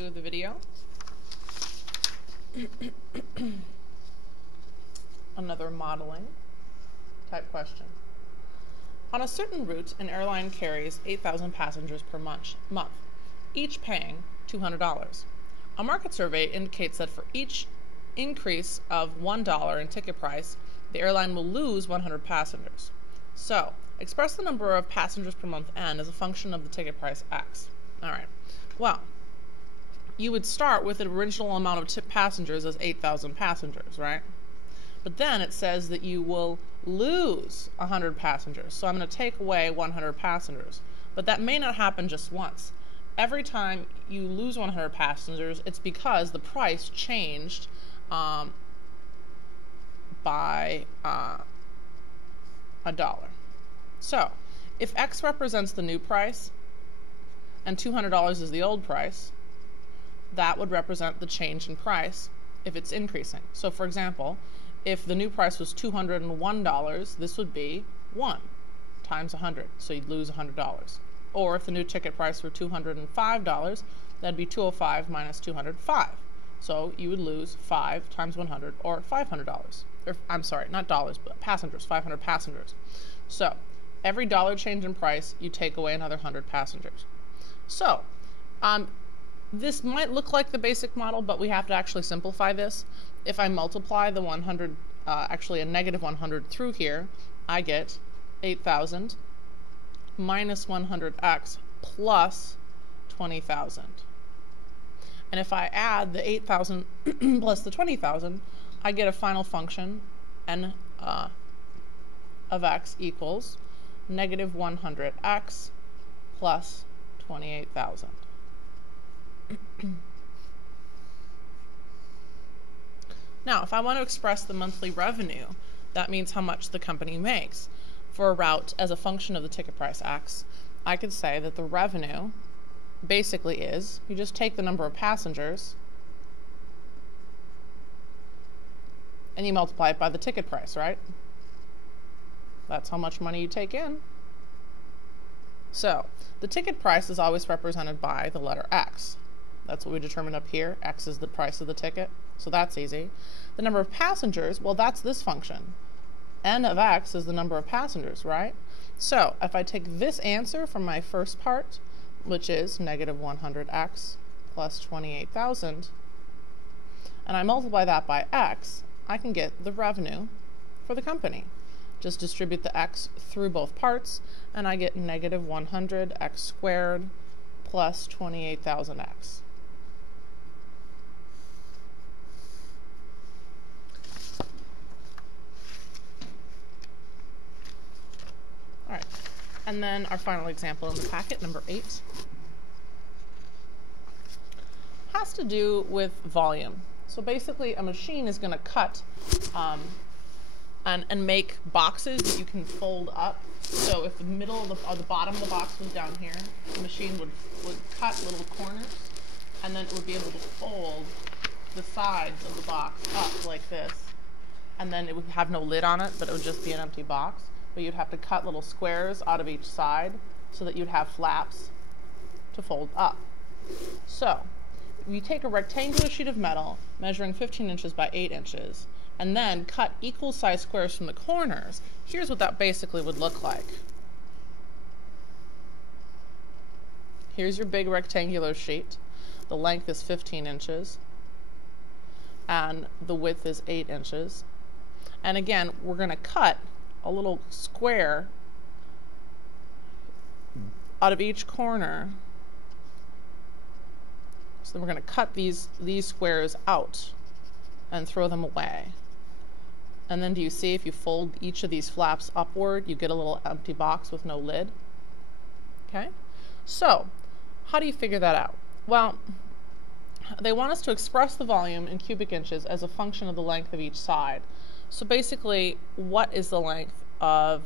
2 of the video. Another modeling type question. On a certain route, an airline carries 8,000 passengers per month, each paying $200. A market survey indicates that for each increase of $1 in ticket price, the airline will lose 100 passengers. So, express the number of passengers per month N as a function of the ticket price X. All right. Well, you would start with the original amount of passengers as 8,000 passengers, right? But then it says that you will lose 100 passengers. So I'm going to take away 100 passengers. But that may not happen just once. Every time you lose 100 passengers, it's because the price changed by $1. So if X represents the new price and $200 is the old price, that would represent the change in price if it's increasing. So for example, if the new price was $201, this would be 1 times 100, so you'd lose $100. Or if the new ticket price were $205, that'd be 205 minus 205. So you would lose 5 times 100, or $500. Or, I'm sorry, not dollars, but passengers, 500 passengers. So every dollar change in price, you take away another 100 passengers. So this might look like the basic model, but we have to actually simplify this. If I multiply the 100, actually a negative 100 through here, I get 8,000 minus 100x plus 20,000. And if I add the 8,000 plus the 20,000, I get a final function, n of x equals negative 100x plus 28,000. Now, if I want to express the monthly revenue, that means how much the company makes for a route as a function of the ticket price X, I could say that the revenue basically is, you just take the number of passengers and you multiply it by the ticket price, right? That's how much money you take in. So, the ticket price is always represented by the letter X. That's what we determined up here. X is the price of the ticket, so that's easy. The number of passengers, well, that's this function. N of X is the number of passengers, right? So if I take this answer from my first part, which is negative 100x plus 28,000, and I multiply that by X, I can get the revenue for the company. Just distribute the X through both parts, and I get negative 100x squared plus 28,000x. All right, and then our final example in the packet, number 8, has to do with volume. So basically, a machine is going to cut and make boxes that you can fold up. So if the middle of the bottom of the box was down here, the machine would cut little corners, and then it would be able to fold the sides of the box up like this. And then it would have no lid on it, but it would just be an empty box. But you'd have to cut little squares out of each side so that you'd have flaps to fold up. So you take a rectangular sheet of metal measuring 15 inches by 8 inches, and then cut equal size squares from the corners. Here's what that basically would look like. Here's your big rectangular sheet. The length is 15 inches, and the width is 8 inches. And again, we're going to cut a little square out of each corner. So then we're going to cut these squares out and throw them away. And then do you see if you fold each of these flaps upward, you get a little empty box with no lid? Okay? So, how do you figure that out? Well, they want us to express the volume in cubic inches as a function of the length of each side. So basically, what is the length of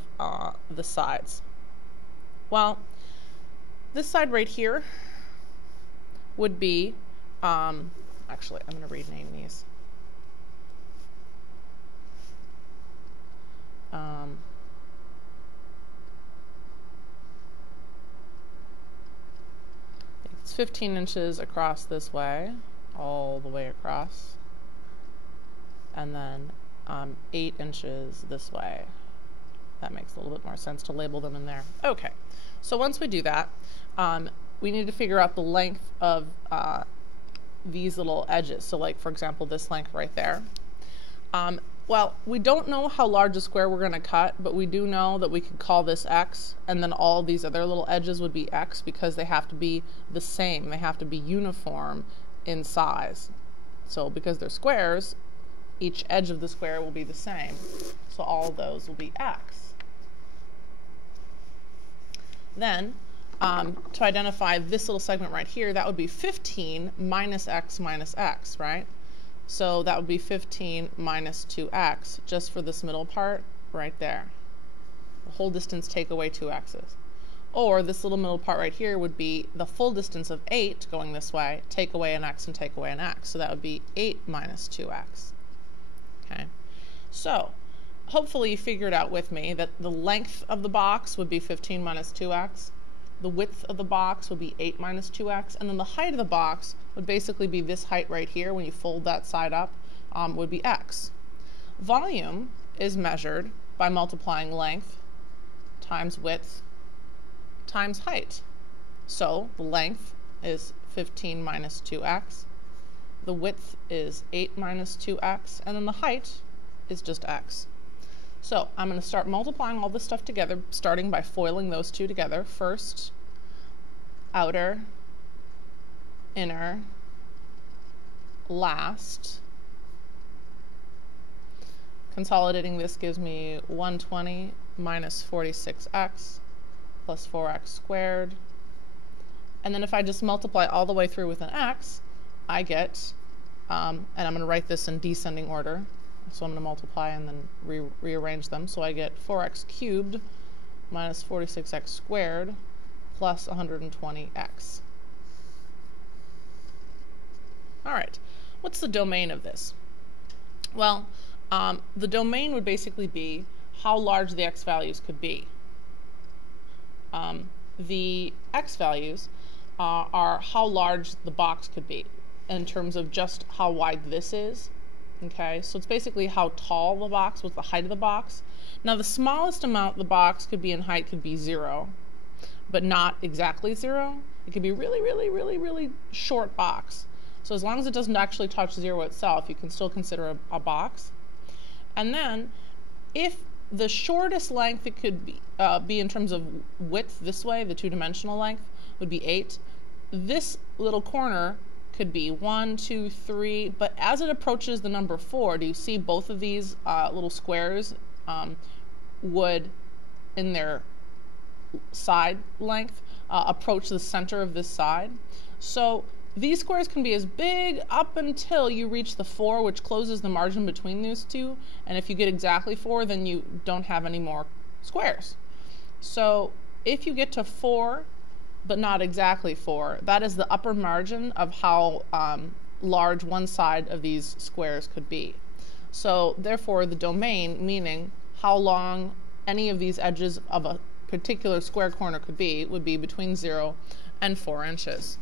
the sides? Well, this side right here would be, actually, I'm going to rename these. 15 inches across this way, all the way across, and then 8 inches this way. That makes a little bit more sense to label them in there. Okay, so once we do that, we need to figure out the length of these little edges. So like, for example, this length right there. Well, we don't know how large a square we're going to cut, but we do know that we could call this X, and then all these other little edges would be X because they have to be the same. They have to be uniform in size. So because they're squares, each edge of the square will be the same. So all of those will be X. Then, to identify this little segment right here, that would be 15 minus X, right? So that would be 15 minus 2x, just for this middle part right there. The whole distance, take away 2 x's. Or this little middle part right here would be the full distance of 8 going this way, take away an x and take away an x. So that would be 8 minus 2x. Okay. So hopefully you figured out with me that the length of the box would be 15 minus 2x. The width of the box would be 8 minus 2x, and then the height of the box would basically be this height right here. When you fold that side up, would be x. Volume is measured by multiplying length times width times height. So the length is 15 minus 2x, the width is 8 minus 2x, and then the height is just x. So I'm going to start multiplying all this stuff together, starting by foiling those two together. First, outer, inner, last. Consolidating this gives me 120 minus 46x plus 4x squared. And then if I just multiply all the way through with an x, I get, and I'm going to write this in descending order. So I'm going to multiply and then rearrange them. So I get 4x cubed minus 46x squared plus 120x. All right, what's the domain of this? Well, the domain would basically be how large the x values could be. The x values are how large the box could be in terms of just how wide this is. Okay, so it's basically how tall the box was, the height of the box. Now the smallest amount the box could be in height could be 0, but not exactly 0. It could be really, really, really, really short box. So as long as it doesn't actually touch 0 itself, you can still consider a box. And then if the shortest length it could be in terms of width this way, the two-dimensional length, would be 8. This little corner could be 1, 2, 3, but as it approaches the number 4, do you see both of these little squares would, in their side length, approach the center of this side? So these squares can be as big up until you reach the 4, which closes the margin between those two, and if you get exactly 4, then you don't have any more squares. So if you get to 4, but not exactly 4, that is the upper margin of how large one side of these squares could be. So therefore the domain, meaning how long any of these edges of a particular square corner could be, would be between 0 and 4 inches.